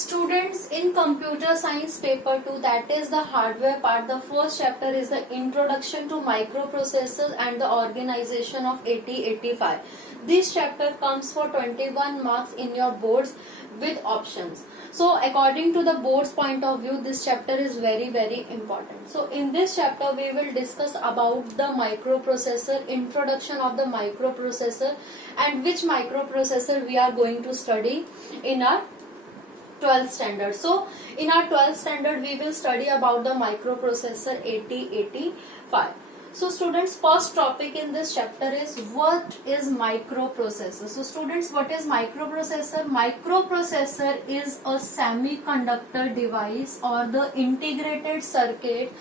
Students, in computer science paper 2, that is the hardware part, the first chapter is the introduction to microprocessors and the organization of 8085. This chapter comes for 21 marks in your boards with options. So according to the board's point of view, this chapter is very important. So in this chapter we will discuss about the microprocessor, introduction of the microprocessor, and which microprocessor we are going to study in our 12th standard. So in our 12th standard we will study about the microprocessor 8085. So students, first topic in this chapter is what is microprocessor. So students, what is microprocessor? Microprocessor is a semiconductor device or the integrated circuit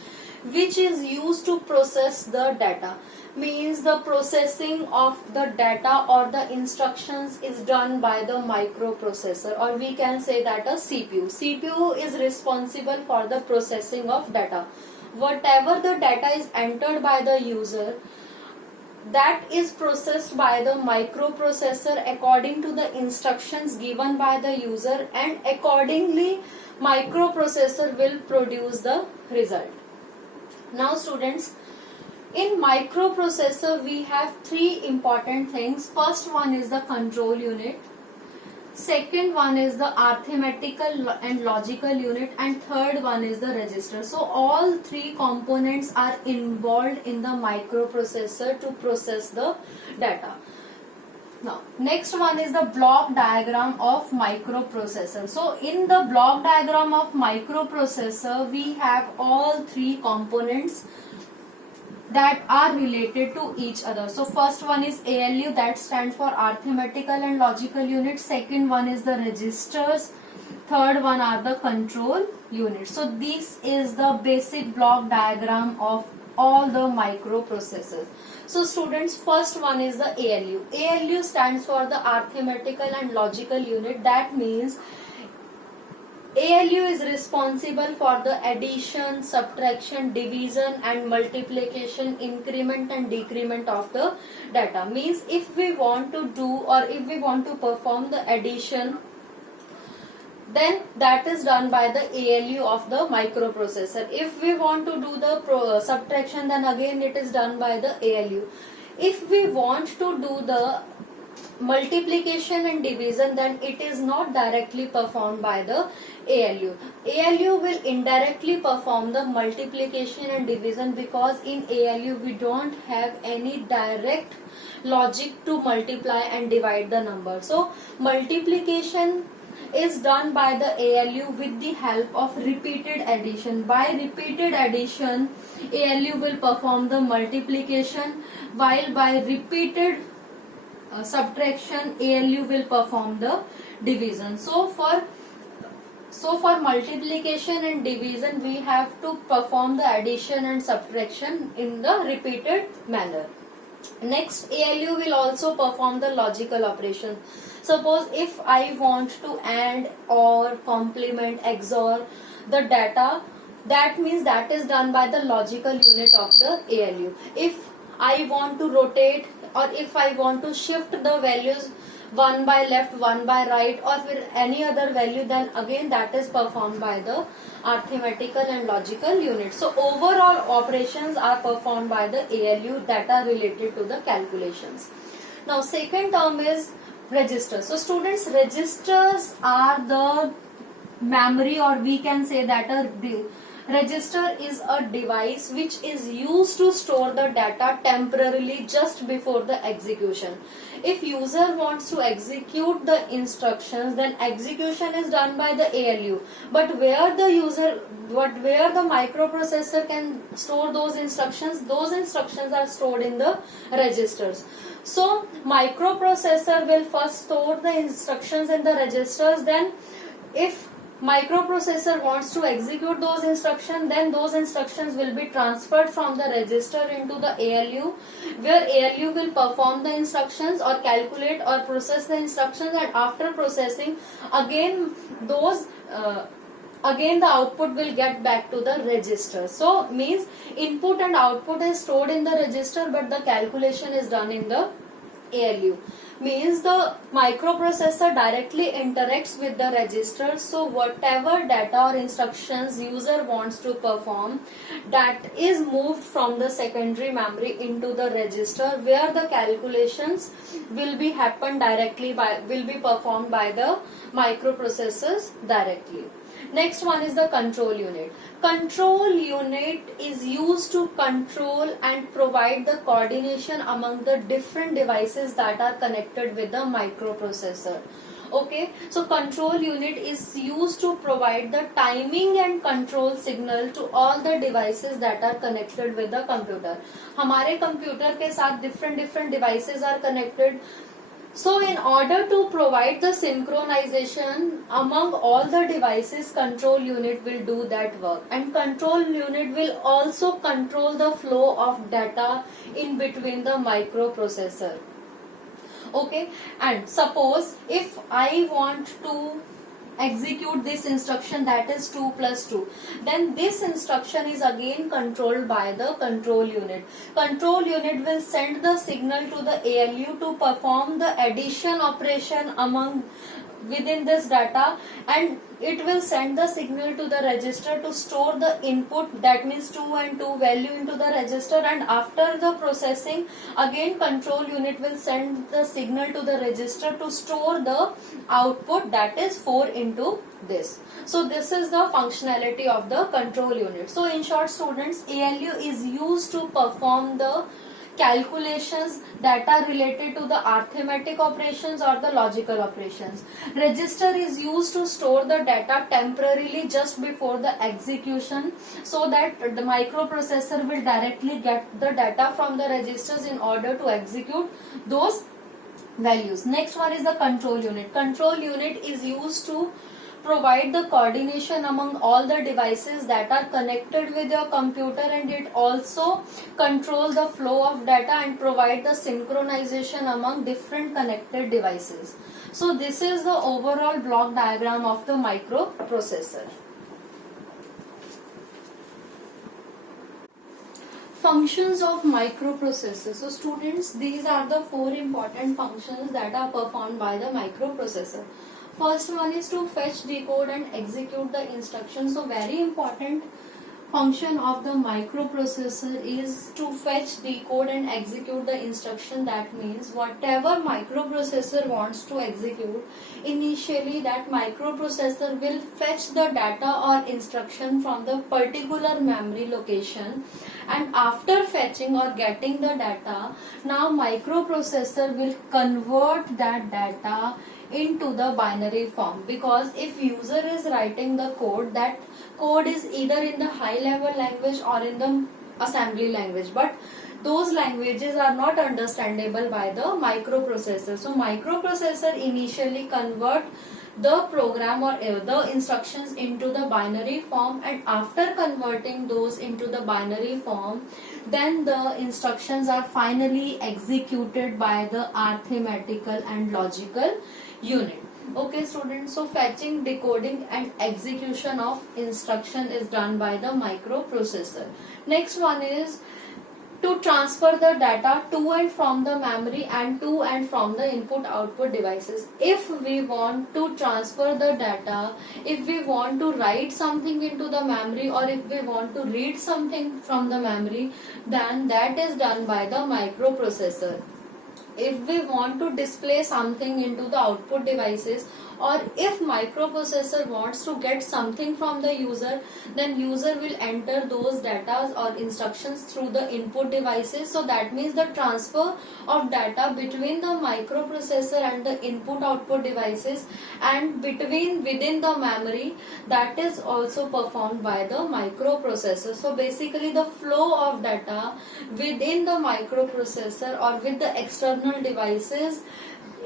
which is used to process the data. Means the processing of the data or the instructions is done by the microprocessor, or we can say that a CPU. CPU is responsible for the processing of data. Whatever the data is entered by the user, that is processed by the microprocessor according to the instructions given by the user, and accordingly microprocessor will produce the result. Now students, in microprocessor we have three important things. First one is the control unit, second one is the arithmetical and logical unit, and third one is the register. So all three components are involved in the microprocessor to process the data. Now next one is the block diagram of microprocessor. So in the block diagram of microprocessor we have all three components that are related to each other. So first one is ALU, that stands for arithmetical and logical unit. Second one is the registers. Third one are the control units. So this is the basic block diagram of all the microprocessors. So students, first one is the ALU. ALU stands for the arithmetical and logical unit. That means ALU is responsible for the addition, subtraction, division and multiplication, increment and decrement of the data. Means if we want to do or if we want to perform the addition, then that is done by the ALU of the microprocessor. If we want to do the subtraction, then again it is done by the ALU. If we want to do the multiplication and division, then it is not directly performed by the ALU. ALU will indirectly perform the multiplication and division, because in ALU we don't have any direct logic to multiply and divide the number. So multiplication is done by the ALU with the help of repeated addition. By repeated addition, ALU will perform the multiplication, while by repeated subtraction, ALU will perform the division. So for multiplication and division we have to perform the addition and subtraction in the repeated manner. Next, ALU will also perform the logical operation. Suppose if I want to add or complement, XOR the data, that means that is done by the logical unit of the ALU. If I want to rotate or if I want to shift the values one by left, one by right, or with any other value, then again that is performed by the arithmetical and logical unit. So overall operations are performed by the ALU that are related to the calculations. Now second term is registers. So students, registers are the memory, or we can say that a register is a device which is used to store the data temporarily just before the execution. If user wants to execute the instructions, then execution is done by the ALU. But where the microprocessor can store those instructions are stored in the registers. So microprocessor will first store the instructions in the registers. Then if microprocessor wants to execute those instructions, then those instructions will be transferred from the register into the ALU, where ALU will perform the instructions or calculate or process the instructions, and after processing again the output will get back to the register. So means input and output is stored in the register, but the calculation is done in the ALU. means the microprocessor directly interacts with the register. So whatever data or instructions user wants to perform, that is moved from the secondary memory into the register, where the calculations will be performed by the microprocessors directly. Next one is the control unit. Control unit is used to control and provide the coordination among the different devices that are connected with the microprocessor. Okay, so control unit is used to provide the timing and control signal to all the devices that are connected with the computer. हमारे computer के साथ different devices are connected. So in order to provide the synchronization among all the devices, control unit will do that work, and control unit will also control the flow of data in between the microprocessor. Okay, and suppose if I want to execute this instruction, that is 2 plus 2, then this instruction is again controlled by the control unit. Control unit will send the signal to the ALU to perform the addition operation among within this data, and it will send the signal to the register to store the input, that means 2 and 2 value, into the register, and after the processing again control unit will send the signal to the register to store the output, that is 4 into this. So this is the functionality of the control unit. So in short students, ALU is used to perform the calculations that are related to the arithmetic operations or the logical operations. Register is used to store the data temporarily just before the execution, so that the microprocessor will directly get the data from the registers in order to execute those values. Next one is the control unit. Control unit is used to provide the coordination among all the devices that are connected with your computer, and it also control the flow of data and provide the synchronization among different connected devices. So this is the overall block diagram of the microprocessor. Functions of microprocessor. So students, these are the 4 important functions that are performed by the microprocessor. First one is to fetch, decode and execute the instructions. So very important function of the microprocessor is to fetch, decode and execute the instruction. That means whatever microprocessor wants to execute, initially that microprocessor will fetch the data or instruction from the particular memory location, and after fetching or getting the data, now microprocessor will convert that data into the binary form, because if user is writing the code, that code is either in the high level language or in the assembly language, but those languages are not understandable by the microprocessor. So microprocessor initially convert the program or the instructions into the binary form, and after converting those into the binary form, then the instructions are finally executed by the arithmetical and logical unit. Okay students, so fetching, decoding and execution of instruction is done by the microprocessor. Next one is to transfer the data to and from the memory and to and from the input output devices. If we want to transfer the data, if we want to write something into the memory, or if we want to read something from the memory, then that is done by the microprocessor. If we want to display something into the output devices, or if microprocessor wants to get something from the user, then user will enter those data or instructions through the input devices. So that means the transfer of data between the microprocessor and the input output devices and within the memory, that is also performed by the microprocessor. So basically the flow of data within the microprocessor or with the external devices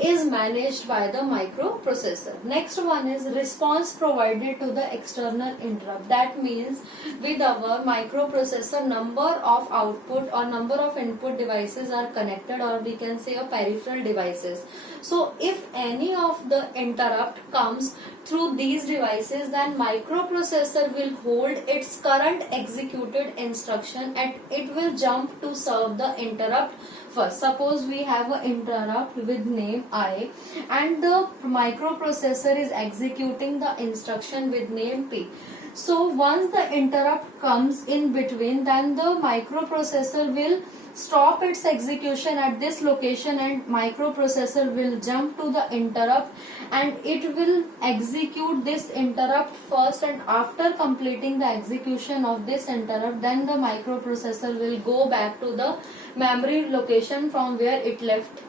is managed by the microprocessor. Next one is response provided to the external interrupt. That means with our microprocessor, number of output or number of input devices are connected, or we can say a peripheral devices. So if any of the interrupt comes through these devices, then microprocessor will hold its current executed instruction and it will jump to serve the interrupt first. Suppose we have an interrupt with name I and the microprocessor is executing the instruction with name P. So once the interrupt comes in between, then the microprocessor will stop its execution at this location and microprocessor will jump to the interrupt and it will execute this interrupt first, and after completing the execution of this interrupt, then the microprocessor will go back to the memory location from where it left.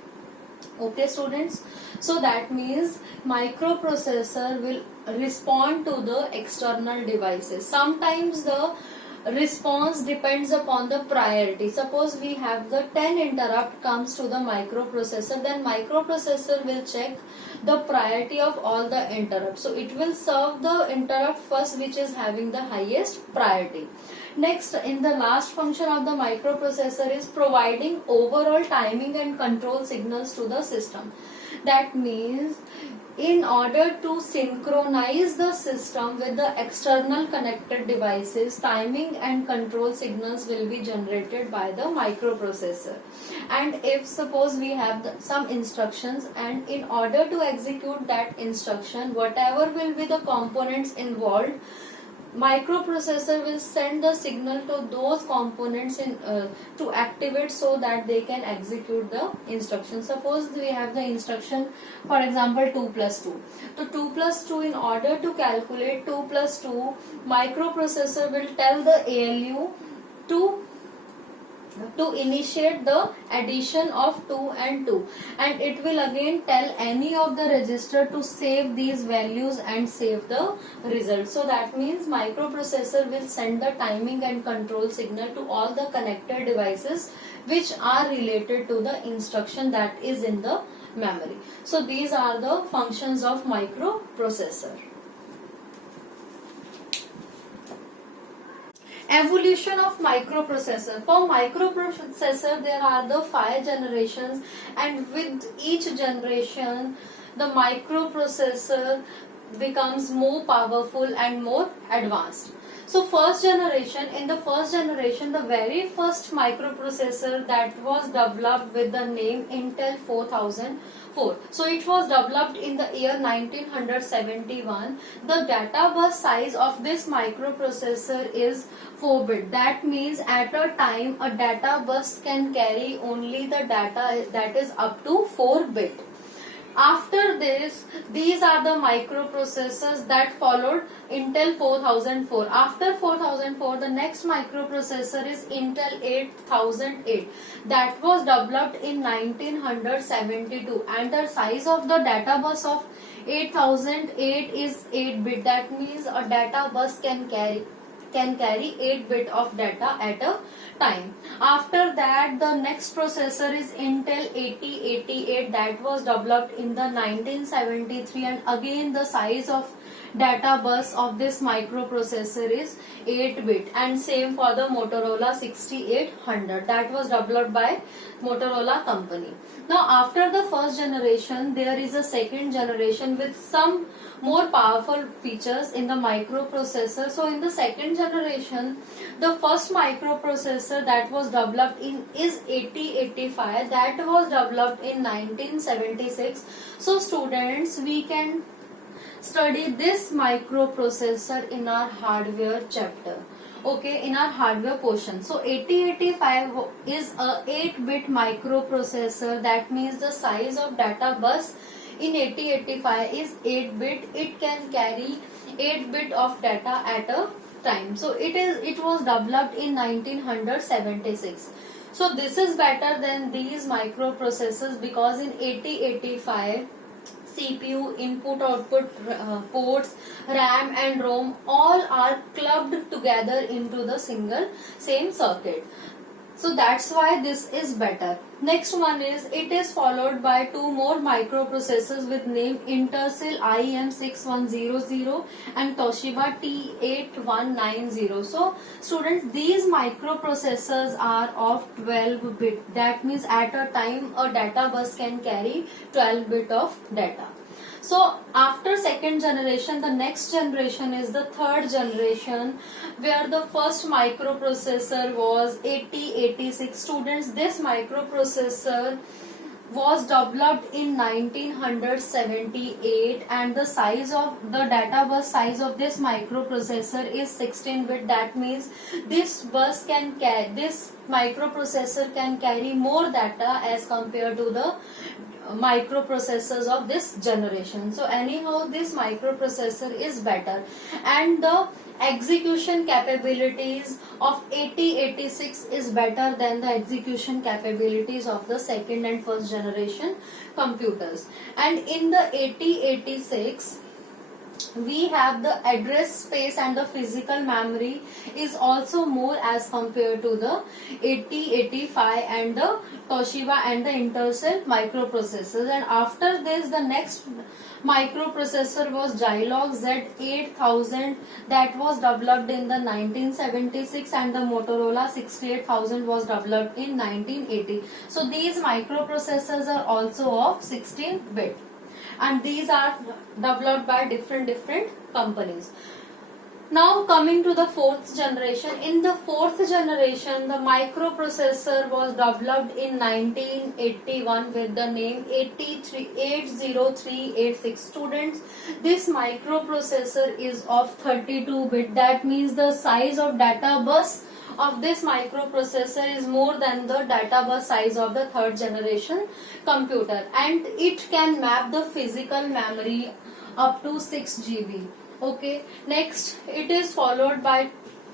Okay students, so that means microprocessor will respond to the external devices. Sometimes the response depends upon the priority. Suppose we have the 10 interrupt comes to the microprocessor, then microprocessor will check the priority of all the interrupts. So it will serve the interrupt first which is having the highest priority. Next, in the last function of the microprocessor is providing overall timing and control signals to the system. That means in order to synchronize the system with the external connected devices, timing and control signals will be generated by the microprocessor. And if suppose we have some instructions, and in order to execute that instruction, whatever will be the components involved, microprocessor will send the signal to those components to activate so that they can execute the instruction. Suppose we have the instruction, for example 2 plus 2. So 2 plus 2, in order to calculate 2 plus 2, microprocessor will tell the ALU to initiate the addition of 2 and 2, and it will again tell any of the register to save these values and save the result. So that means microprocessor will send the timing and control signal to all the connected devices which are related to the instruction that is in the memory. So these are the functions of microprocessor. Evolution of microprocessor. For microprocessor there are the 5 generations, and with each generation the microprocessor becomes more powerful and more advanced. So first generation, in the first generation, the very first microprocessor that was developed with the name Intel 4004. So it was developed in the year 1971. The data bus size of this microprocessor is 4-bit. That means at a time a data bus can carry only the data that is up to 4-bit. After this, these are the microprocessors that followed Intel 4004. After 4004, the next microprocessor is Intel 8008. That was developed in 1972, and the size of the data bus of 8008 is 8-bit. That means a data bus can carry 8-bit of data at a time. After that, the next processor is Intel 8088 that was developed in the 1973, and again the size of data bus of this microprocessor is 8-bit, and same for the Motorola 6800 that was developed by Motorola company. Now after the first generation, there is a second generation with some more powerful features in the microprocessor. So in the second generation, the first microprocessor that was developed in is 8085 that was developed in 1976. So students, we can study this microprocessor in our hardware chapter. Okay, in our hardware portion. So 8085 is a 8-bit microprocessor. That means the size of data bus in 8085 is 8-bit. It can carry 8-bit of data at a time. So it was developed in 1976. So this is better than these microprocessors because in 8085 CPU, input output ports, RAM and ROM all are clubbed together into the same circuit. So that's why this is better. Next one is, it is followed by 2 more microprocessors with name Intersil IM6100 and Toshiba T8190. So students, these microprocessors are of 12-bit. That means at a time a data bus can carry 12-bit of data. So after second generation, the next generation is the third generation, where the first microprocessor was 8086. Students, this microprocessor was developed in 1978, and the size of the data bus size of this microprocessor is 16 bit. That means this microprocessor can carry more data as compared to the microprocessors of this generation. So anyhow, this microprocessor is better, and the execution capabilities of 8086 is better than the execution capabilities of the second and first generation computers. And in the 8086, we have the address space and the physical memory is also more as compared to the 8085 and the Toshiba and the Intercell microprocessors. And after this, the next microprocessor was Zilog Z8000, that was developed in the 1976, and the Motorola 68000 was developed in 1980. So these microprocessors are also of 16 bit, and these are developed by different companies. Now coming to the fourth generation. In the fourth generation, the microprocessor was developed in 1981 with the name 80386. Students, this microprocessor is of 32 bit. That means the size of data bus of this microprocessor is more than the data bus size of the third generation computer, and it can map the physical memory up to 6 GB. Okay, next it is followed by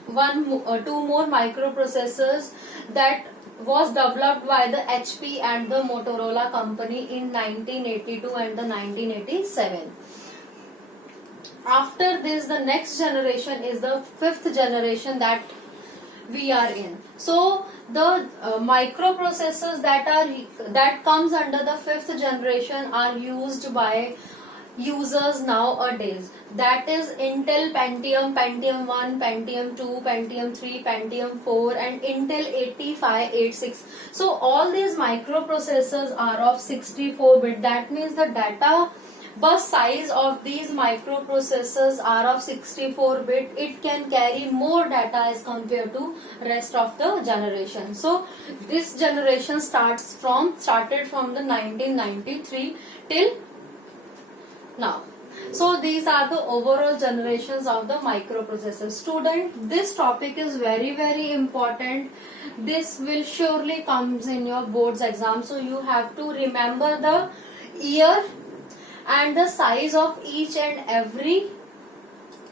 two more microprocessors that was developed by the HP and the Motorola company in 1982 and the 1987. After this, the next generation is the fifth generation that we are in. So the microprocessors that comes under the fifth generation are used by users nowadays. That is Intel Pentium, Pentium 1, Pentium 2, Pentium 3, Pentium 4 and Intel 8586. So all these microprocessors are of 64 bit. That means the data bus size of these microprocessors are of 64 bit. It can carry more data as compared to rest of the generation. So this generation started from the 1993 till now. So these are the overall generations of the microprocessors. Student, this topic is very important. This will surely comes in your boards exam. So you have to remember the year and the size of each and every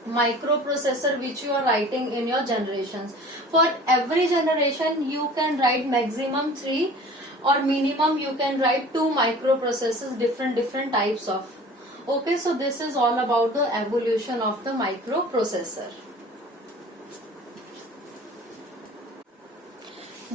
microprocessor which you are writing in your generations. For every generation you can write maximum 3 or minimum you can write 2 microprocessors, different types of. Okay, so this is all about the evolution of the microprocessor.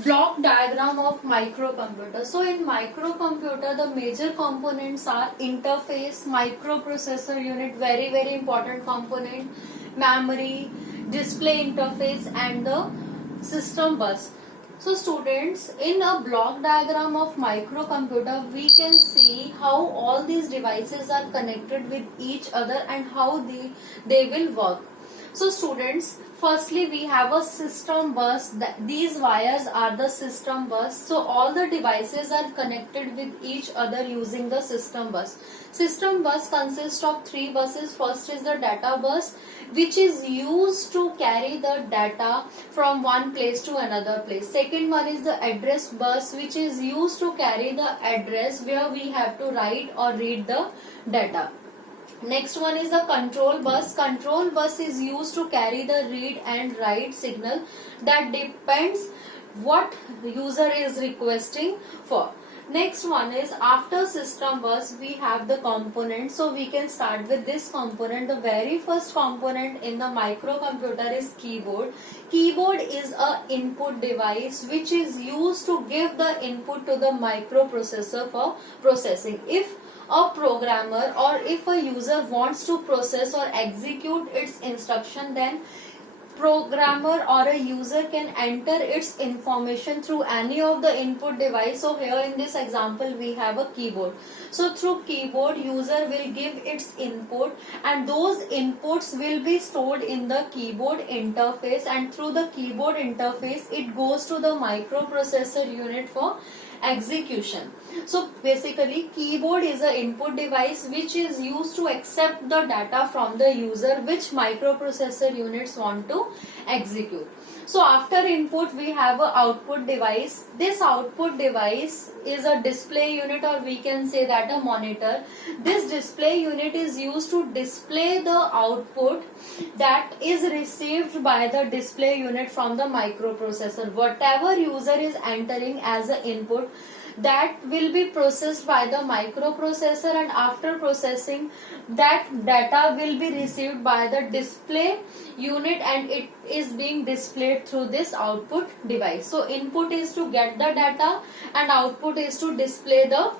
Block diagram of microcomputer. So in microcomputer, the major components are interface, microprocessor unit, very important component, memory, display interface and the system bus. So students, in a block diagram of microcomputer, we can see how all these devices are connected with each other and how they will work. So students, firstly we have a system bus. These wires are the system bus. So all the devices are connected with each other using the system bus. System bus consists of 3 buses. First is the data bus, which is used to carry the data from one place to another place. Second one is the address bus, which is used to carry the address where we have to write or read the data. Next one is the control bus. Control bus is used to carry the read and write signal that depends what the user is requesting for. Next one is after system bus we have the components. So we can start with this component. The very first component in the microcomputer is keyboard. Keyboard is a input device which is used to give the input to the microprocessor for processing. If a programmer or if a user wants to process or execute its instruction, then programmer or a user can enter its information through any of the input device. So here in this example we have a keyboard. So through keyboard user will give its input, and those inputs will be stored in the keyboard interface, and through the keyboard interface it goes to the microprocessor unit for execution. So basically keyboard is an input device which is used to accept the data from the user which microprocessor units want to execute. So after input we have a output device. This output device is a display unit, or we can say that a monitor. This display unit is used to display the output that is received by the display unit from the microprocessor. Whatever user is entering as an input, that will be processed by the microprocessor, and after processing that data will be received by the display unit and it is being displayed through this output device. So input is to get the data and output is to display the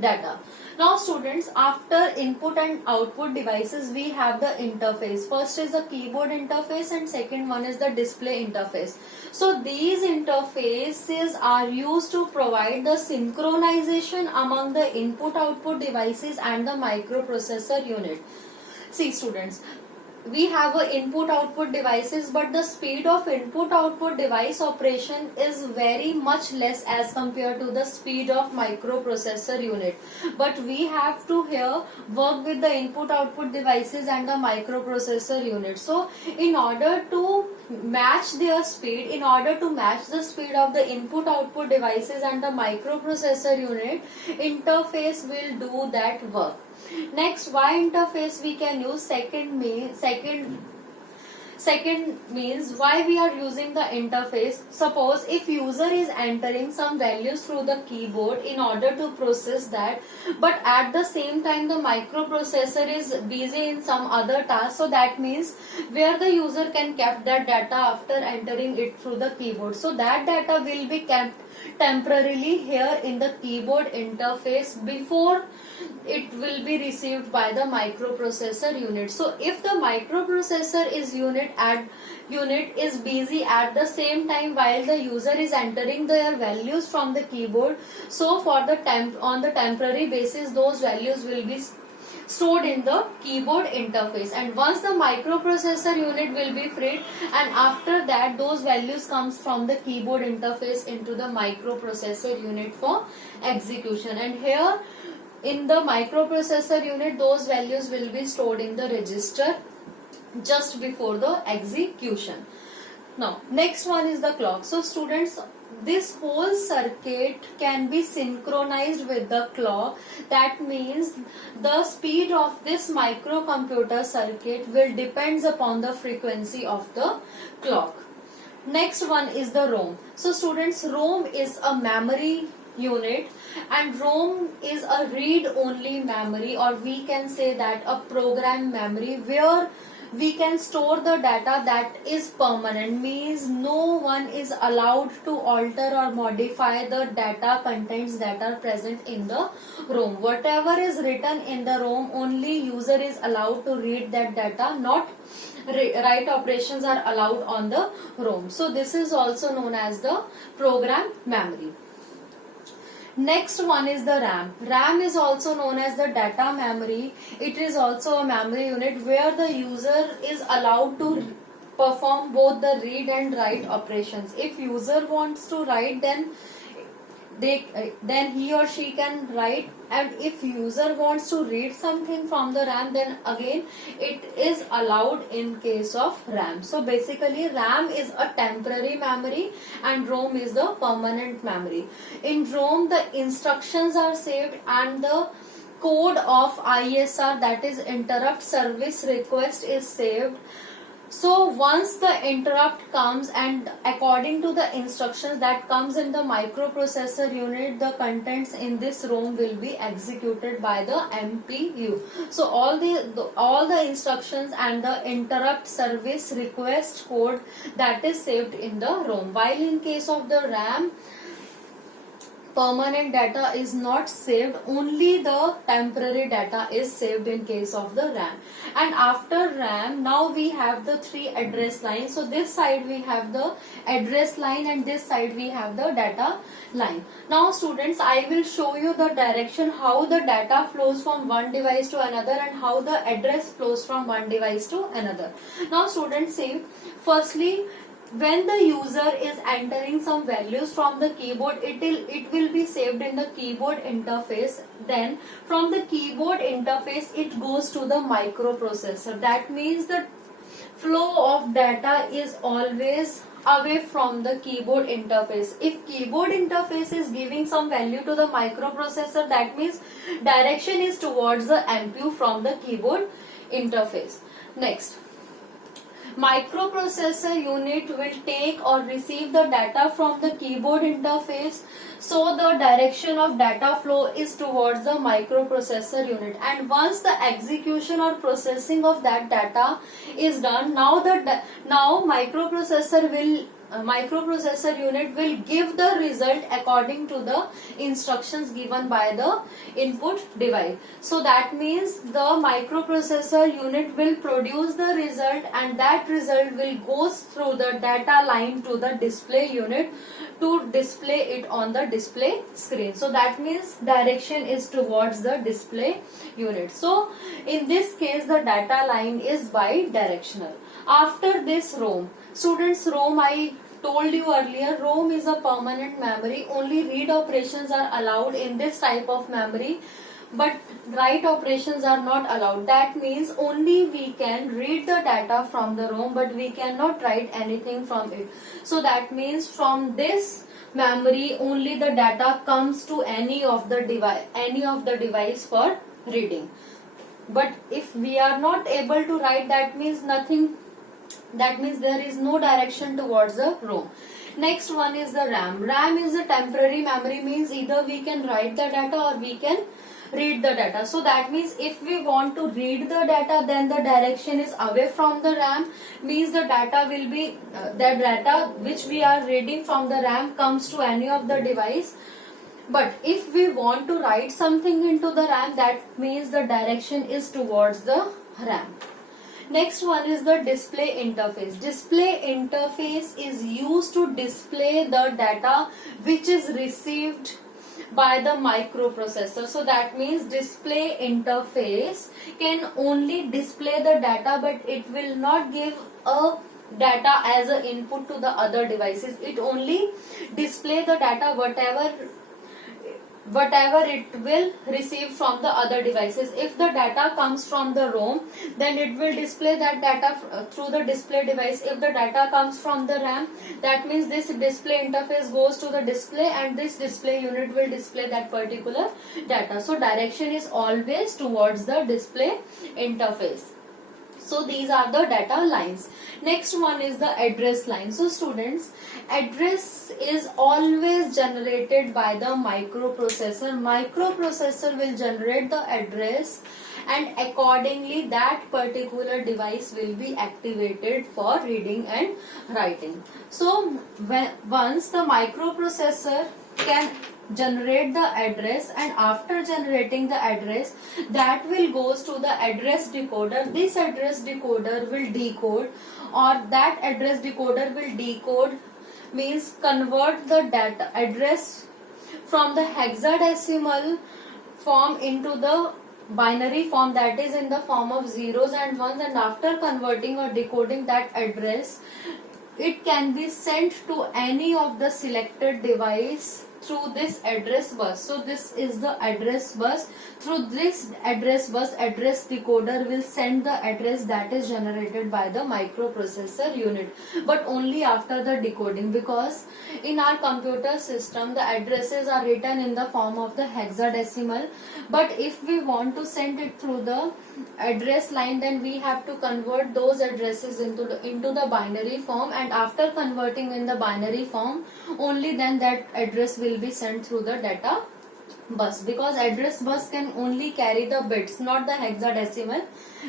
data. Now students, after input and output devices we have the interface. First is the keyboard interface and second one is the display interface. So these interfaces are used to provide the synchronization among the input output devices and the microprocessor unit. See students, we have a input output devices, but the speed of input output device operation is very much less as compared to the speed of microprocessor unit. But we have to here work with the input output devices and the microprocessor unit. So in order to match their speed, in order to match the speed of the input output devices and the microprocessor unit, interface will do that work. Next, why interface we can use? Second means why we are using the interface. Suppose if user is entering some values through the keyboard in order to process that, but at the same time the microprocessor is busy in some other task, so that means where the user can keep that data after entering it through the keyboard. So that data will be kept temporarily here in the keyboard interface before it will be received by the microprocessor unit. So if the microprocessor unit is busy at the same time while the user is entering their values from the keyboard, so for the on the temporary basis those values will be stored in the keyboard interface, and once the microprocessor unit will be freed, and after that those values comes from the keyboard interface into the microprocessor unit for execution. And here in the microprocessor unit those values will be stored in the register just before the execution. Now next one is the clock. So students, this whole circuit can be synchronized with the clock. That means the speed of this microcomputer circuit will depends upon the frequency of the clock. Next one is the ROM. So students, ROM is a memory unit, and ROM is a read-only memory, or we can say that a program memory, where we can store the data that is permanent, means no one is allowed to alter or modify the data contents that are present in the ROM. Whatever is written in the ROM, only user is allowed to read that data, not write operations are allowed on the ROM. So this is also known as the program memory. Next one is the RAM. RAM is also known as the data memory. It is also a memory unit where the user is allowed to perform both the read and write operations. If user wants to write, then he or she can write, and if user wants to read something from the RAM, then again it is allowed in case of RAM. So basically RAM is a temporary memory and ROM is the permanent memory. In ROM the instructions are saved and the code of ISR, that is interrupt service request, is saved. So once the interrupt comes, and according to the instructions that comes in the microprocessor unit, the contents in this ROM will be executed by the MPU. So all the instructions and the interrupt service request code, that is saved in the ROM. While in case of the RAM, permanent data is not saved, only the temporary data is saved in case of the RAM. And after RAM, now we have the three address lines. So this side we have the address line and this side we have the data line. Now students, I will show you the direction how the data flows from one device to another and how the address flows from one device to another. Now students, see, firstly, when the user is entering some values from the keyboard, it will be saved in the keyboard interface. Then from the keyboard interface it goes to the microprocessor. That means the flow of data is always away from the keyboard interface. If keyboard interface is giving some value to the microprocessor, that means direction is towards the MPU from the keyboard interface. Next, microprocessor unit will take or receive the data from the keyboard interface, so the direction of data flow is towards the microprocessor unit. And once the execution or processing of that data is done, now microprocessor unit will give the result according to the instructions given by the input device. So that means the microprocessor unit will produce the result, and that result will go through the data line to the display unit to display it on the display screen. So that means direction is towards the display unit. So in this case the data line is bidirectional. After this ROM, students, ROM, I told you earlier, ROM is a permanent memory. Only read operations are allowed in this type of memory, but write operations are not allowed. That means only we can read the data from the ROM, but we cannot write anything from it. So that means from this memory only the data comes to any of the device for reading. But if we are not able to write, that means nothing. That means there is no direction towards the ROM. Next one is the RAM. RAM is a temporary memory, means either we can write the data or we can read the data. So that means if we want to read the data, then the direction is away from the RAM, means the data will be the data which we are reading from the RAM comes to any of the device. But if we want to write something into the RAM, that means the direction is towards the RAM. Next one is the display interface. Display interface is used to display the data which is received by the microprocessor. So that means display interface can only display the data, but it will not give a data as an input to the other devices. It only display the data whatever it will receive from the other devices. If the data comes from the ROM, then it will display that data through the display device. If the data comes from the RAM, that means this display interface goes to the display and this display unit will display that particular data. So direction is always towards the display interface. So these are the data lines. Next one is the address line. So students, address is always generated by the microprocessor. Microprocessor will generate the address, and accordingly that particular device will be activated for reading and writing. So once the microprocessor can generate the address, and after generating the address, that will goes to the address decoder. This address decoder will decode, or that address decoder will decode means convert the data address from the hexadecimal form into the binary form, that is in the form of zeros and ones. And after converting or decoding that address, it can be sent to any of the selected device through this address bus. So this is the address bus. Through this address bus, address decoder will send the address that is generated by the microprocessor unit, but only after the decoding, because in our computer system the addresses are written in the form of the hexadecimal. But if we want to send it through the address line, then we have to convert those addresses into the binary form, and after converting in the binary form, only then that address will be sent through the data bus, because address bus can only carry the bits, not the hexadecimal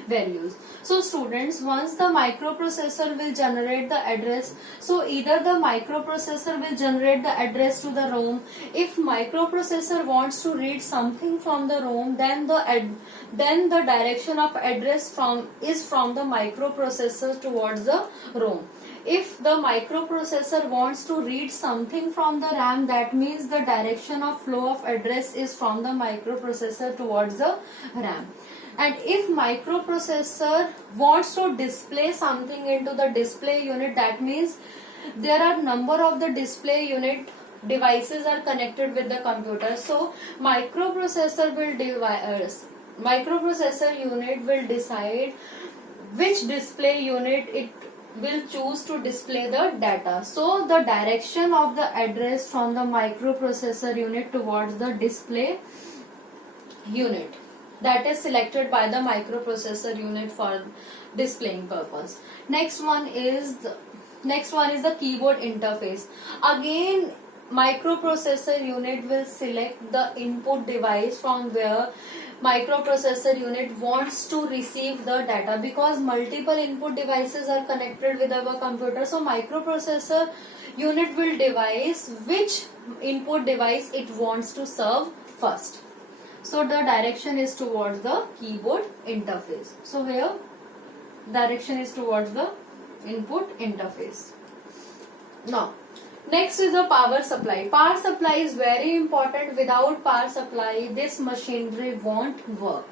values. So students, once the microprocessor will generate the address, so either the microprocessor will generate the address to the ROM. If microprocessor wants to read something from the ROM, then the direction of address is from the microprocessor towards the ROM. If the microprocessor wants to read something from the RAM, that means the direction of flow of address is from the microprocessor towards the RAM. And if microprocessor wants to display something into the display unit, that means there are number of the display unit devices are connected with the computer. So microprocessor unit will decide which display unit it will choose to display the data. So the direction of the address from the microprocessor unit towards the display unit, that is selected by the microprocessor unit for displaying purpose. Next one is the keyboard interface. Again, microprocessor unit will select the input device from where microprocessor unit wants to receive the data, because multiple input devices are connected with our computer. So microprocessor unit will devise which input device it wants to serve first. So the direction is towards the keyboard interface. So here direction is towards the input interface. Now next is the power supply. Power supply is very important. Without power supply, this machinery won't work.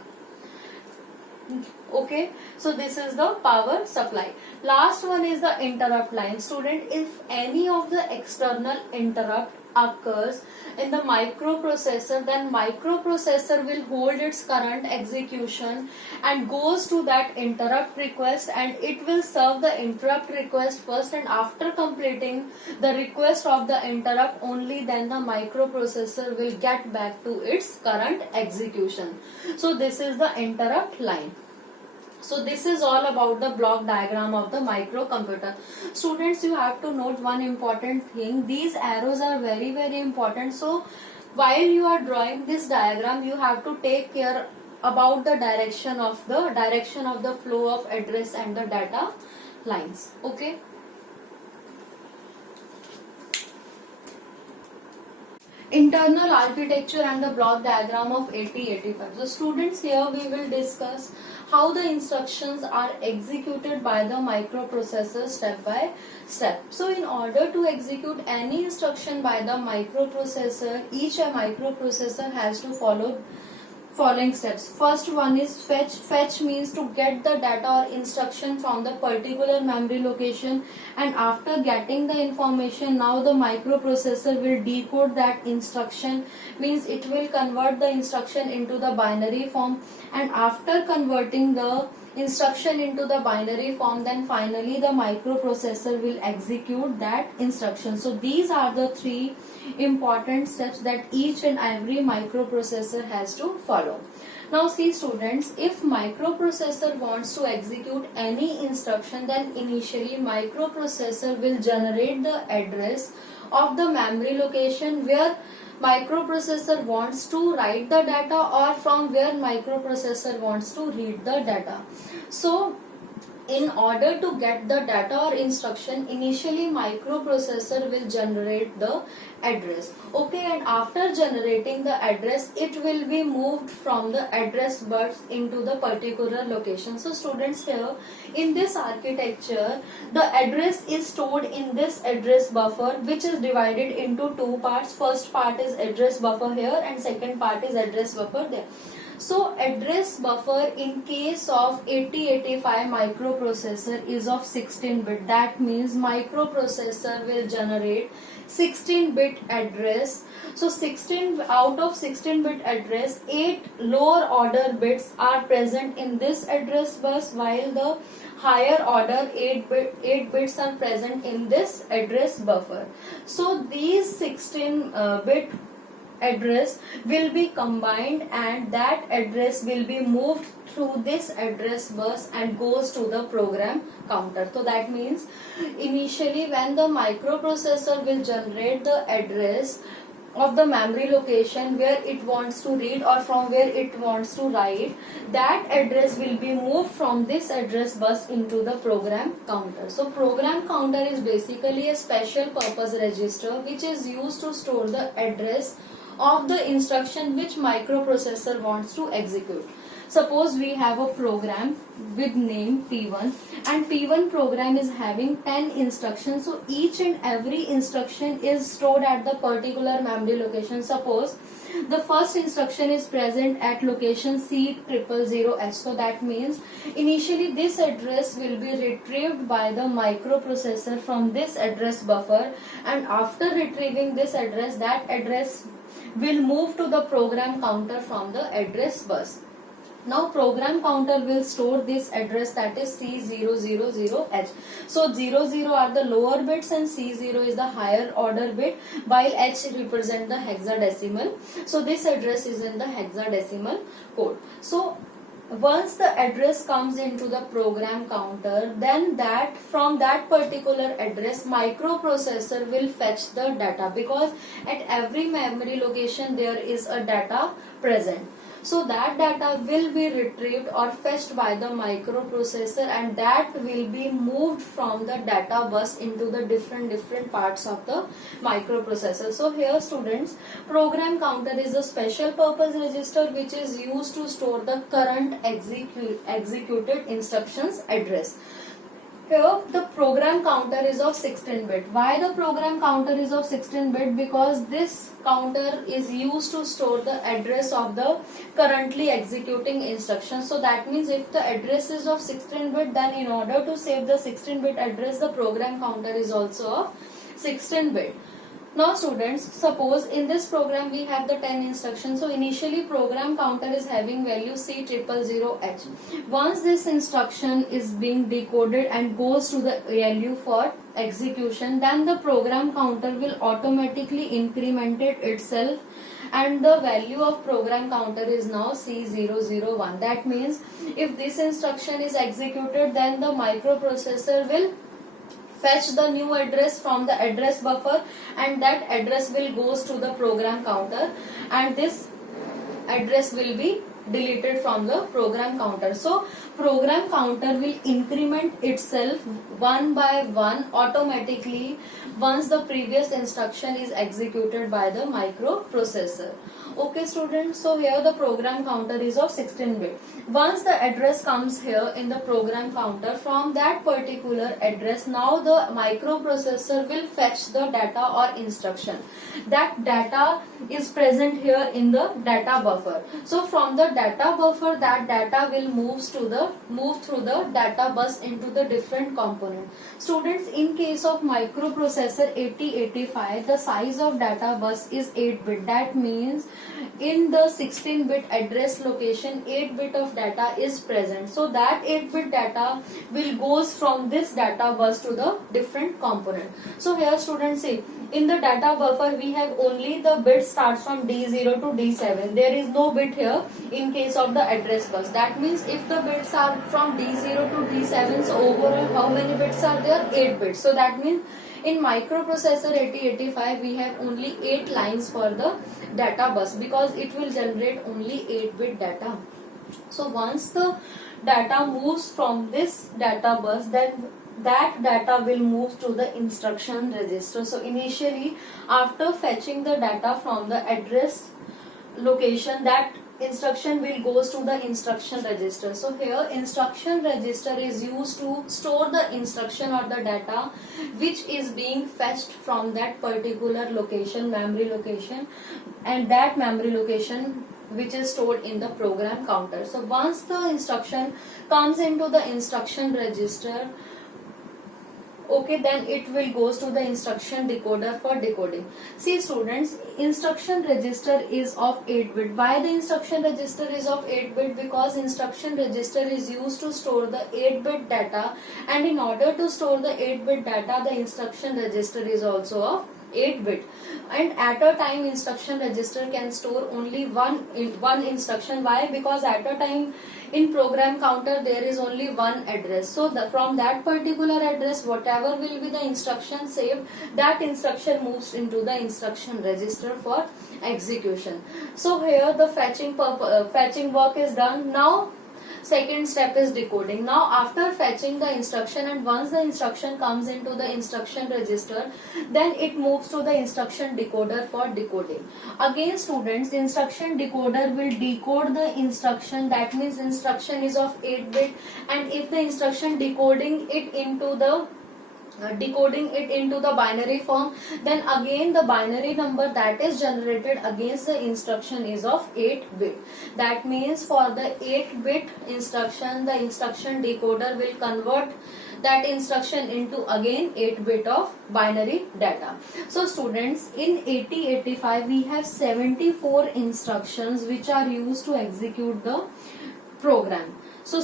Okay, so this is the power supply. Last one is the interrupt line. Student, if any of the external interrupt occurs in the microprocessor, then microprocessor will hold its current execution and goes to that interrupt request, and it will serve the interrupt request first, and after completing the request of the interrupt, only then the microprocessor will get back to its current execution. So this is the interrupt line. So this is all about the block diagram of the microcomputer. Students, you have to note one important thing. These arrows are very, very important. So while you are drawing this diagram, you have to take care about the direction of the flow of address and the data lines. Okay. Internal architecture and the block diagram of 8085. So students, here we will discuss how the instructions are executed by the microprocessor step by step. So in order to execute any instruction by the microprocessor, each microprocessor has to follow following steps. First one is fetch. Fetch means to get the data or instruction from the particular memory location, and after getting the information, now the microprocessor will decode that instruction, means it will convert the instruction into the binary form, and after converting the instruction into the binary form, then finally the microprocessor will execute that instruction. So these are the three important steps that each and every microprocessor has to follow. Now see students, if microprocessor wants to execute any instruction, then initially microprocessor will generate the address of the memory location where microprocessor wants to write the data, or from where microprocessor wants to read the data. So in order to get the data or instruction, initially microprocessor will generate the address. Okay, and after generating the address, it will be moved from the address bus into the particular location. So students, here in this architecture, the address is stored in this address buffer, which is divided into two parts. First part is address buffer here, and second part is address buffer there. So address buffer in case of 8085 microprocessor is of 16-bit. That means microprocessor will generate 16-bit address. So 16 out of 16-bit address, 8 lower order bits are present in this address bus, while the higher order 8 bits are present in this address buffer. So these 16-bit address will be combined, and that address will be moved through this address bus and goes to the program counter. So that means initially when the microprocessor will generate the address, of the memory location where it wants to read or from where it wants to write, that address will be moved from this address bus into the program counter. So program counter is basically a special purpose register which is used to store the address of the instruction which microprocessor wants to execute. Suppose we have a program with name P1 and P1 program is having 10 instructions. So each and every instruction is stored at the particular memory location. Suppose the first instruction is present at location C000H. So that means initially this address will be retrieved by the microprocessor from this address buffer, and after retrieving this address, that address will move to the program counter from the address bus. Now program counter will store this address, that is C000H. So 00 are the lower bits and C0 is the higher order bit, while H represent the hexadecimal. So this address is in the hexadecimal code. So once the address comes into the program counter, then that from that particular address microprocessor will fetch the data, because at every memory location there is a data present. So that data will be retrieved or fetched by the microprocessor, and that will be moved from the data bus into the different parts of the microprocessor. So here students, program counter is a special purpose register which is used to store the current executed instructions address. Here the program counter is of 16-bit. Why the program counter is of 16-bit? Because this counter is used to store the address of the currently executing instruction. So that means if the address is of 16-bit, then in order to save the 16-bit address, the program counter is also of 16-bit. Now students, suppose in this program we have the 10 instructions. So initially program counter is having value C000H. Once this instruction is being decoded and goes to the ALU for execution, then the program counter will automatically increment itself, and the value of program counter is now C001. That means if this instruction is executed, then the microprocessor will fetch the new address from the address buffer, and that address will goes to the program counter, and this address will be deleted from the program counter. So program counter will increment itself one by one automatically once the previous instruction is executed by the microprocessor. Okay students, so here the program counter is of 16-bit. Once the address comes here in the program counter, from that particular address, now the microprocessor will fetch the data or instruction. That data is present here in the data buffer. So from the data buffer, that data will move through the data bus into the different component. Students, in case of microprocessor 8085, the size of data bus is 8-bit. That means in the 16-bit address location, 8-bit of data is present. So that 8-bit data will goes from this data bus to the different component. So here students, see, in the data buffer we have only the bit starts from D0 to D7. There is no bit here in case of the address bus. That means if the bits are from D0 to D7, so overall how many bits are there? 8 bits. So that means in microprocessor 8085 we have only 8 lines for the data bus, because it will generate only 8-bit data. So once the data moves from this data bus, then that data will move to the instruction register. So initially, after fetching the data from the address location, that instruction will goes to the instruction register. So here instruction register is used to store the instruction or the data which is being fetched from that particular location, memory location, and that memory location which is stored in the program counter. So once the instruction comes into the instruction register, okay, then it will goes to the instruction decoder for decoding. See students, instruction register is of 8-bit. Why the instruction register is of 8-bit? Because instruction register is used to store the 8-bit data, and in order to store the 8-bit data, the instruction register is also of 8 bit, and at a time instruction register can store only one instruction. Why? Because at a time in program counter there is only one address. So from that particular address, whatever will be the instruction saved, that instruction moves into the instruction register for execution. So here the fetching work is done. Now second step is decoding. Now after fetching the instruction, and once the instruction comes into the instruction register, then it moves to the instruction decoder for decoding. Again students, instruction decoder will decode the instruction. That means instruction is of 8 bit, and if the instruction decoding it into the binary form, then again the binary number that is generated against the instruction is of 8 bit. That means for the 8 bit instruction, the instruction decoder will convert that instruction into again 8 bit of binary data. So students, in 8085 we have 74 instructions which are used to execute the program. So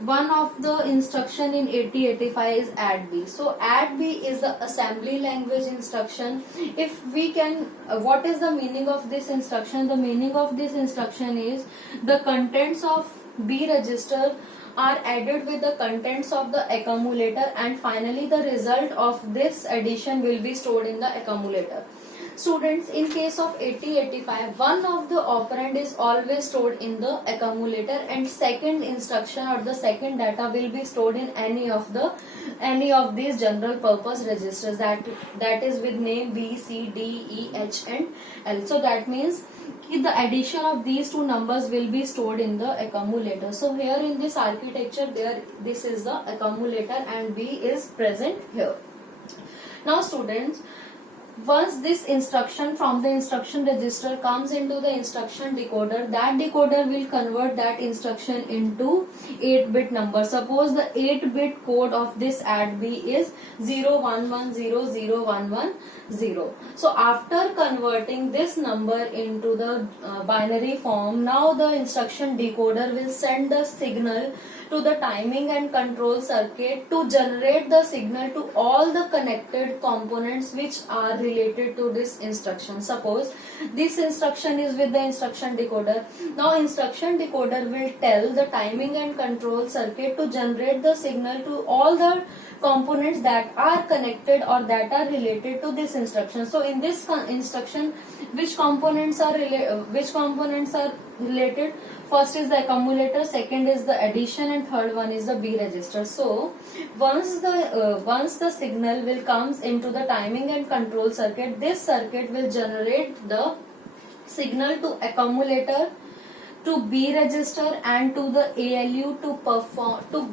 one of the instruction in 8085 is add B. So add B is the assembly language instruction. If we can, what is the meaning of this instruction? The meaning of this instruction is the contents of B register are added with the contents of the accumulator, and finally the result of this addition will be stored in the accumulator. Students, in case of 8085, one of the operand is always stored in the accumulator, and second instruction or the second data will be stored in any of these general purpose registers, that is with name B, C, D, E, H and L. So that means the addition of these two numbers will be stored in the accumulator. So here in this architecture, this is the accumulator and B is present here. Now students, once this instruction from the instruction register comes into the instruction decoder, that decoder will convert that instruction into 8-bit number. Suppose the 8-bit code of this add B is 011001110. So after converting this number into the binary form, now the instruction decoder will send the signal to the timing and control circuit to generate the signal to all the connected components which are related to this instruction. Suppose this instruction is with the instruction decoder. Now instruction decoder will tell the timing and control circuit to generate the signal to all the components that are connected or that are related to this instruction. So in this instruction, which components are related? First is the accumulator, second is the addition, and third one is the B register. So once the signal will comes into the timing and control circuit, this circuit will generate the signal to accumulator, to B register and to the ALU to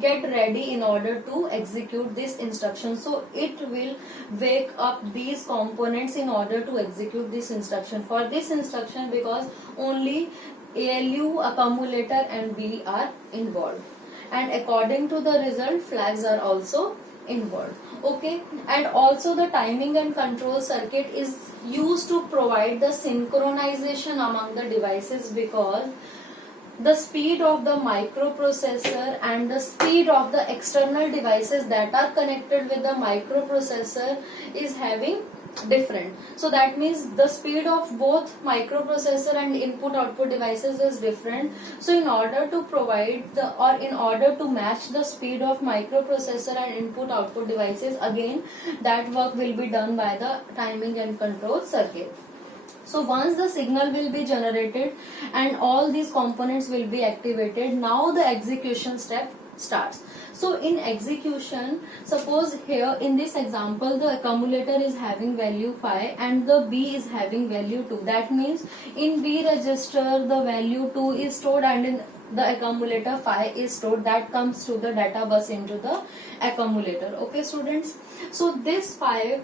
get ready in order to execute this instruction. So it will wake up these components in order to execute this instruction. For this instruction, because only ALU, accumulator and B are involved, and according to the result, flags are also involved. Okay, and also the timing and control circuit is used to provide the synchronization among the devices, because the speed of the microprocessor and the speed of the external devices that are connected with the microprocessor is having different. So that means the speed of both microprocessor and input output devices is different. So in order to match the speed of microprocessor and input output devices, again that work will be done by the timing and control circuit. So once the signal will be generated and all these components will be activated, now the execution step starts. So in execution, suppose here in this example the accumulator is having value 5 and the B is having value 2. That means in B register the value 2 is stored and in the accumulator 5 is stored. That comes to the data bus into the accumulator. Okay students, so this 5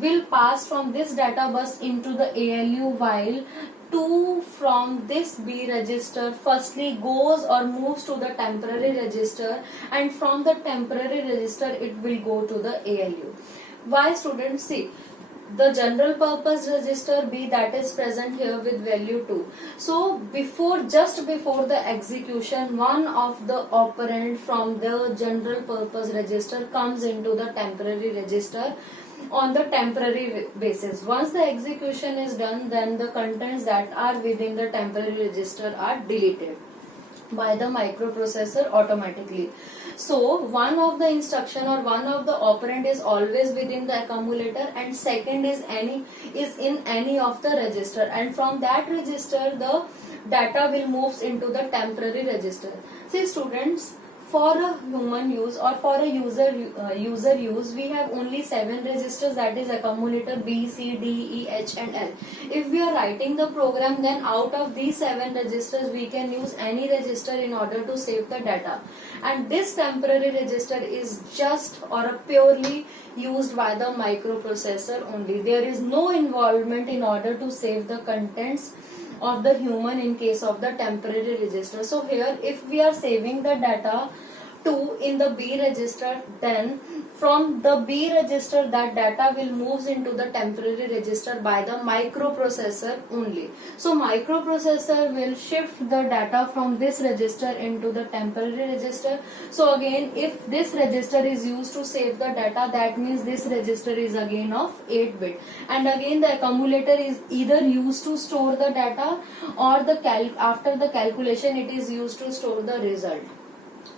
will pass from this data bus into the ALU, while 2 from this B register firstly goes or moves to the temporary register, and from the temporary register it will go to the ALU. Why students? See, the general purpose register B that is present here with value 2. So just before the execution, one of the operand from the general purpose register comes into the temporary register on the temporary basis. Once the execution is done, then the contents that are within the temporary register are deleted by the microprocessor automatically. So one of the instruction or one of the operand is always within the accumulator, and second is in any of the register, and from that register the data will moves into the temporary register. See students, for a human use or for a user use, we have only 7 registers, that is accumulator B, C, D, E, H and L. If we are writing the program, then out of these 7 registers we can use any register in order to save the data, and this temporary register is just or purely used by the microprocessor only. There is no involvement in order to save the contents of the human in case of the temporary register. So here if we are saving the data 2 in the B register, then from the B register that data will moves into the temporary register by the microprocessor only. So microprocessor will shift the data from this register into the temporary register. So again, if this register is used to save the data, that means this register is again of 8-bit, and again the accumulator is either used to store the data or after the calculation it is used to store the result.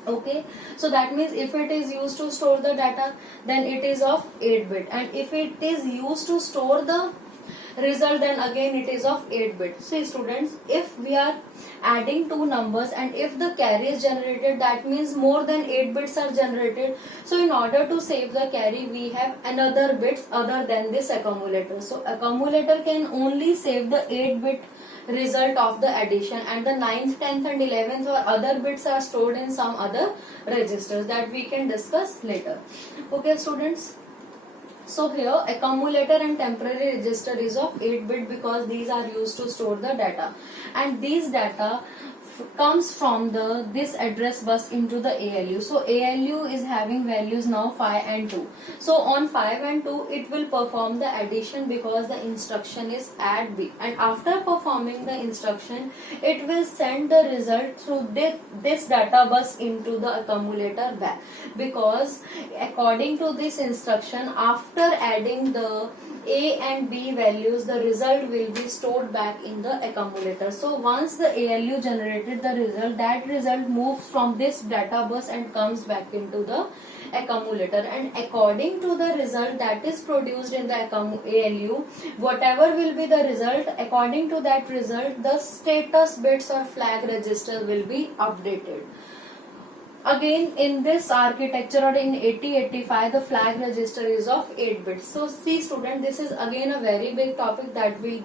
Okay, so that means if it is used to store the data, then it is of 8-bit, and if it is used to store the result, then again it is of 8-bit. See students, if we are adding two numbers and if the carry is generated, that means more than 8 bits are generated. So in order to save the carry, we have another bits other than this accumulator. So accumulator can only save the 8-bit result of the addition, and the 9th, 10th and 11th or other bits are stored in some other registers that we can discuss later. Okay students, so here accumulator and temporary register is of 8-bit because these are used to store the data, and these data comes from this address bus into the ALU. So ALU is having values now 5 and 2. So on 5 and 2 it will perform the addition because the instruction is add B, and after performing the instruction it will send the result through this data bus into the accumulator back, because according to this instruction, after adding the A and B values, the result will be stored back in the accumulator. So once the ALU generated the result, that result moves from this data bus and comes back into the accumulator, and according to the result that is produced in the ALU, whatever will be the result, according to that result the status bits or flag register will be updated. Again, in this architecture or in 8085, the flag register is of 8 bits. So see student, this is again a very big topic that we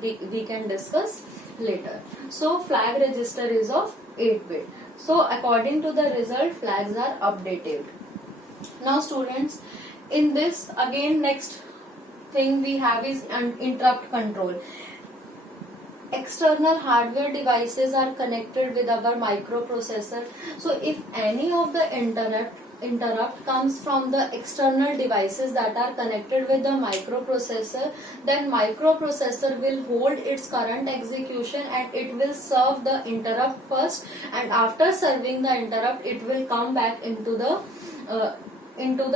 can discuss later. So flag register is of 8 bit. So according to the result, flags are updated. Now students, in this again next thing we have is an interrupt control. External hardware devices are connected with our microprocessor. So if any of the interrupt comes from the external devices that are connected with the microprocessor, then microprocessor will hold its current execution and it will serve the interrupt first, and after serving the interrupt it will come back into the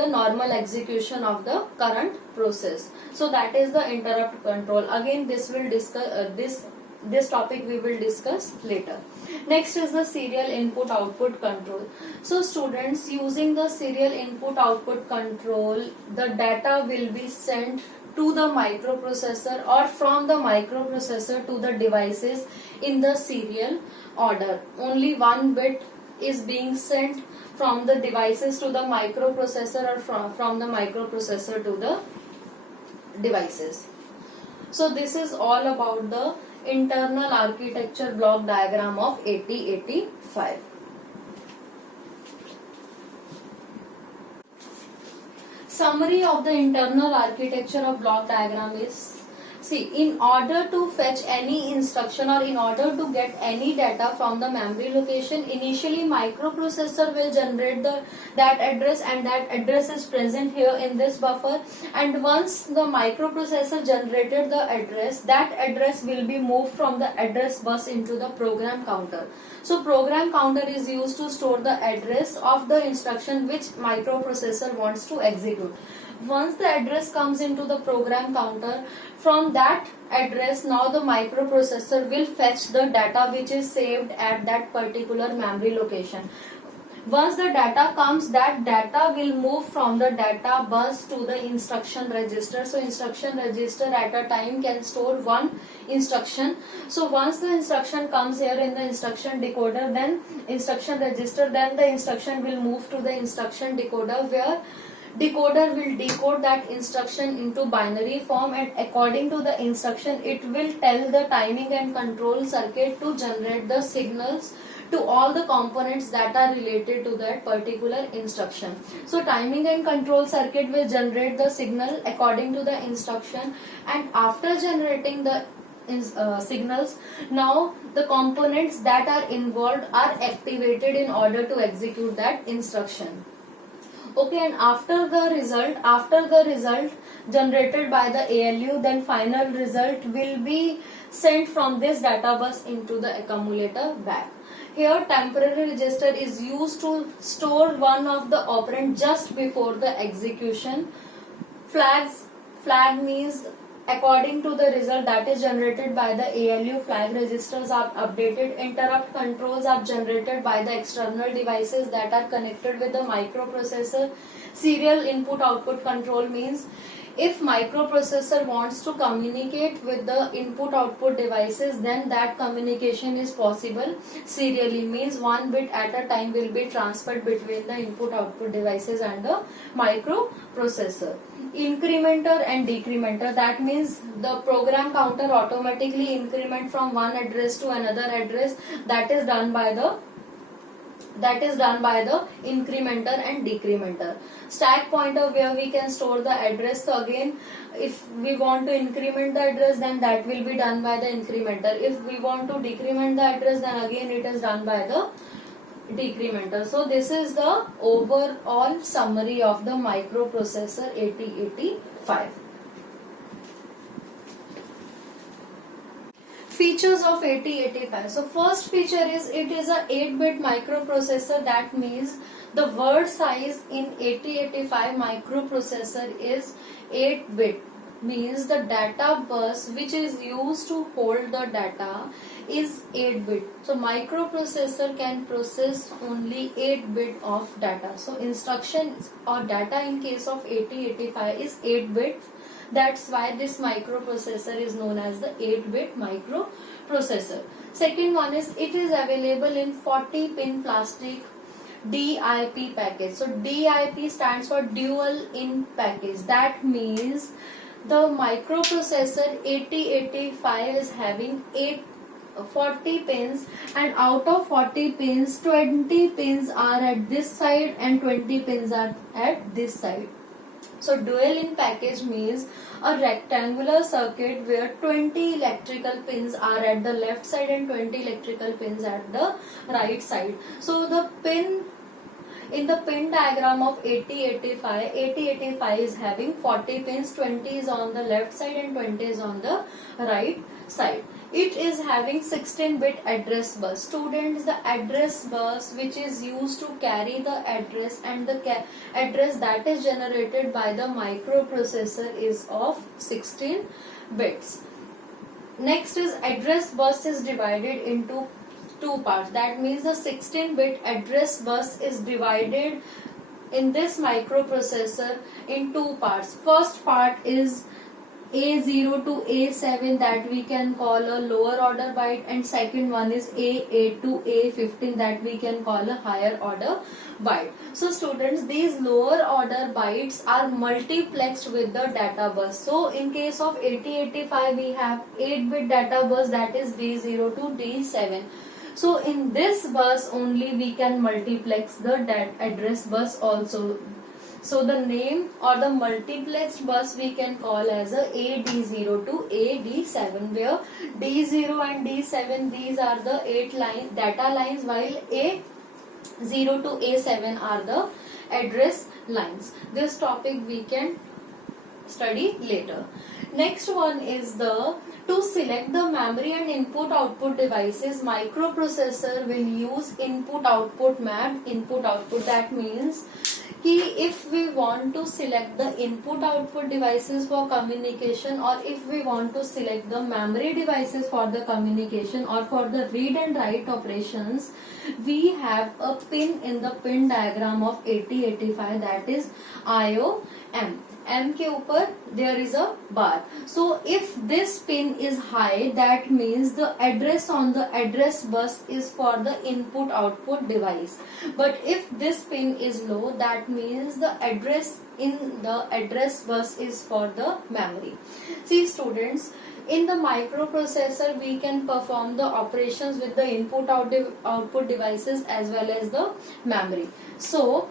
normal execution of the current process. So that is the interrupt control. Again, this will discuss this topic we will discuss later. Next is the serial input output control. So students, using the serial input output control, the data will be sent to the microprocessor or from the microprocessor to the devices in the serial order. Only one bit is being sent from the devices to the microprocessor or from the microprocessor to the devices. So this is all about the internal architecture block diagram of 8085. Summary of the internal architecture of block diagram is: See, in order to fetch any instruction or in order to get any data from the memory location, initially microprocessor will generate that address, and that address is present here in this buffer. And once the microprocessor generated the address, that address will be moved from the address bus into the program counter. So program counter is used to store the address of the instruction which microprocessor wants to execute. Once the address comes into the program counter, from that address now the microprocessor will fetch the data which is saved at that particular memory location. Once the data comes, that data will move from the data bus to the instruction register. So instruction register at a time can store one instruction. So once the instruction comes here in the instruction decoder, then instruction register, then the instruction will move to the instruction decoder, where decoder will decode that instruction into binary form, and according to the instruction it will tell the timing and control circuit to generate the signals to all the components that are related to that particular instruction. So timing and control circuit will generate the signal according to the instruction, and after generating the signals, now the components that are involved are activated in order to execute that instruction. Okay, and after the result generated by the ALU, then final result will be sent from this data bus into the accumulator back. Here temporary register is used to store one of the operand just before the execution. Flag means according to the result that is generated by the ALU, flag registers are updated. Interrupt controls are generated by the external devices that are connected with the microprocessor. Serial input output control means if microprocessor wants to communicate with the input output devices, then that communication is possible serially, means one bit at a time will be transferred between the input output devices and the microprocessor. Incrementer and decrementer, that means the program counter automatically increment from one address to another address. That is done by the incrementer and decrementer. Stack pointer, where we can store the address. So again, if we want to increment the address, then that will be done by the incrementer. If we want to decrement the address, then again it is done by the decrementer. So this is the overall summary of the microprocessor 8085. Features of 8085. So first feature is it is a 8-bit microprocessor. That means the word size in 8085 microprocessor is 8-bit. Means the data bus which is used to hold the data is 8-bit. So microprocessor can process only 8-bit of data. So instructions or data in case of 8085 is 8-bit. That's why this microprocessor is known as the 8-bit microprocessor. Second one is it is available in 40-pin plastic DIP package. So DIP stands for dual in package. That means the microprocessor 8085 is having 40 pins, and out of 40 pins 20 pins are at this side and 20 pins are at this side. So dual in package means a rectangular circuit where 20 electrical pins are at the left side and 20 electrical pins at the right side. So the pin in the pin diagram of 8085 is having 40 pins, 20 is on the left side and 20 is on the right side. It is having 16-bit address bus. Students, the address bus which is used to carry the address and the address that is generated by the microprocessor is of 16 bits. Next is address bus is divided into two parts. That means the 16-bit address bus is divided in this microprocessor in two parts. First part is A0 to A7, that we can call a lower order byte, and second one is A8 to A15, that we can call a higher order byte. So students, these lower order bytes are multiplexed with the data bus. So in case of 8085 we have 8-bit data bus, that is D0 to D7. So in this bus only we can multiplex the address bus also. So the name or the multiplexed bus we can call as a AD0 to AD7, where D0 and D7, these are the 8 data lines, while A0 to A7 are the address lines. This topic we can study later. Next one is the to select the memory and input output devices, microprocessor will use input output mapped input output. That means कि if we want to select the input output devices for communication, or if we want to select the memory devices for the communication or for the read and write operations, we have a pin in the pin diagram of 8085, that is IOM. M के ऊपर there is a bar. So if this pin is high, that means the address on the address bus is for the input output device. But if this pin is low, that means the address in the address bus is for the memory. See students, in the microprocessor we can perform the operations with the input output devices as well as the memory. So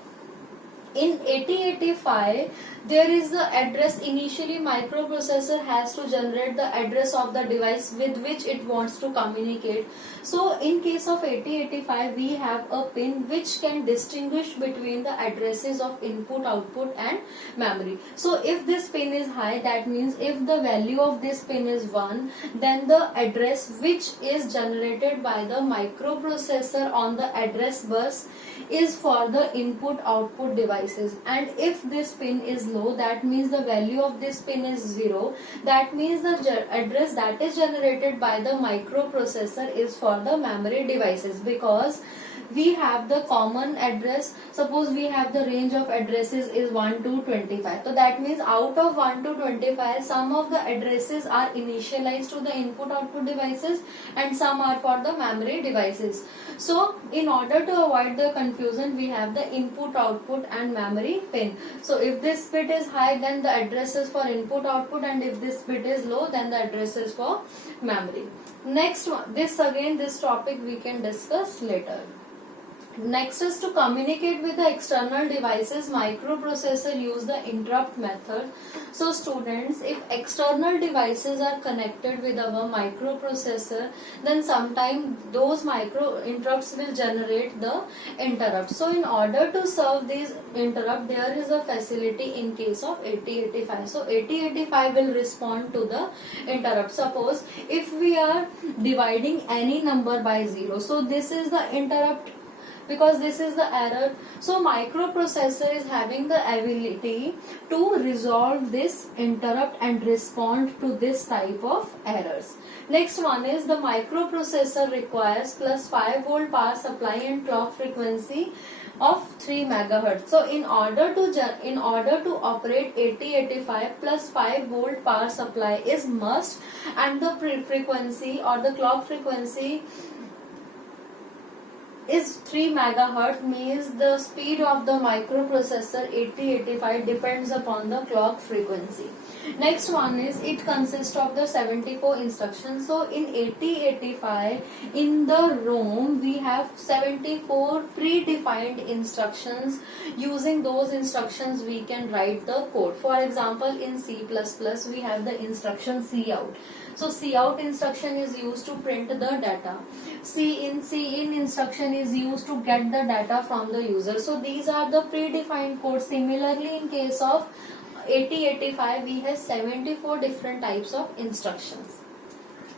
in 8085, there is the address. Initially microprocessor has to generate the address of the device with which it wants to communicate. So in case of 8085, we have a pin which can distinguish between the addresses of input, output and memory. So if this pin is high, that means if the value of this pin is 1, then the address which is generated by the microprocessor on the address bus is for the input output devices. And if this pin is low, that means the value of this pin is 0. That means the address that is generated by the microprocessor is for the memory devices, because we have the common address. Suppose we have the range of addresses is 1 to 25. So that means out of 1 to 25, some of the addresses are initialized to the input output devices and some are for the memory devices. So in order to avoid the confusion, we have the input output and memory pin. So if this bit is high, then the address is for input output, and if this bit is low, then the address is for memory. Next one, this topic we can discuss later. Next is to communicate with the external devices, microprocessor use the interrupt method. So students, if external devices are connected with our microprocessor, then sometime those micro interrupts will generate the interrupt. So in order to serve these interrupt, there is a facility in case of 8085. So 8085 will respond to the interrupt. Suppose if we are dividing any number by 0, so this is the interrupt, because this is the error. So microprocessor is having the ability to resolve this interrupt and respond to this type of errors. Next one is the microprocessor requires plus 5 volt power supply and clock frequency of 3 megahertz. So in order to operate 8085, plus 5 volt power supply is must, and the frequency or the clock frequency is 3 megahertz, means the speed of the microprocessor 8085 depends upon the clock frequency. Next one is it consists of the 74 instructions. So in 8085, in the ROM we have 74 predefined instructions. Using those instructions we can write the code. For example, in C++ we have the instruction cout. So cout instruction is used to print the data. Cin instruction is used to get the data from the user. So these are the predefined codes. Similarly, in case of 8085, we have 74 different types of instructions.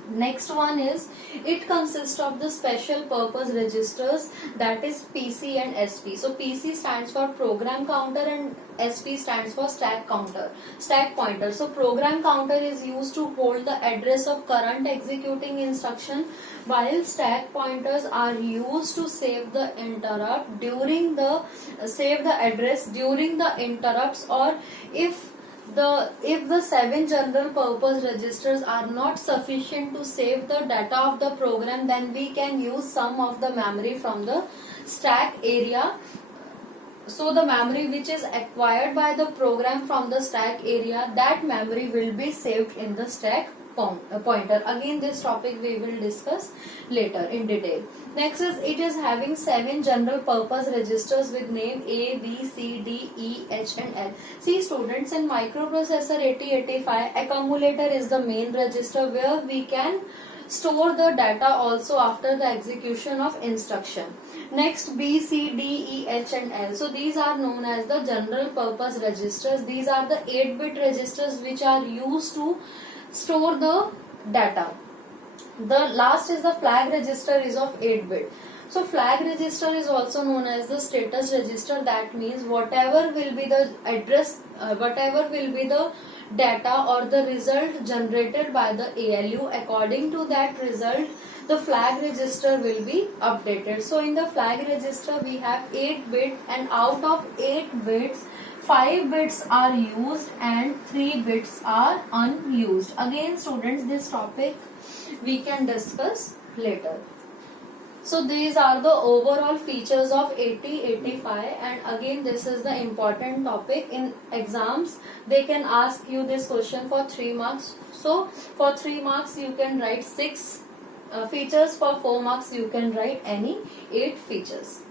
Next one is it consists of the special purpose registers, that is PC and SP. So PC stands for program counter and SP stands for stack pointer. So program counter is used to hold the address of current executing instruction, while stack pointers are used to save the interrupt during the address during the interrupts, or if the 7 general purpose registers are not sufficient to save the data of the program, then we can use some of the memory from the stack area So the memory which is acquired by the program from the stack area, that memory will be saved in the stack pointer. Again, this topic we will discuss later in detail. Next is, it is having 7 general purpose registers with name A, B, C, D, E, H and L. See students, in microprocessor 8085, accumulator is the main register where we can store the data also after the execution of instruction. Next, B, C, D, E, H and L. So these are known as the general purpose registers. These are the 8-bit registers which are used to store the data. The last is the flag register is of 8-bit. So flag register is also known as the status register. That means whatever will be the address, whatever will be the data or the result generated by the ALU, according to that result the flag register will be updated. So in the flag register we have 8-bit, and out of 8 bits 5 bits are used and 3 bits are unused. Again students, this topic we can discuss later. So these are the overall features of 8085, and again this is the important topic in exams. They can ask you this question for 3 marks. So for 3 marks you can write 6 features, for 4 marks you can write any 8 features.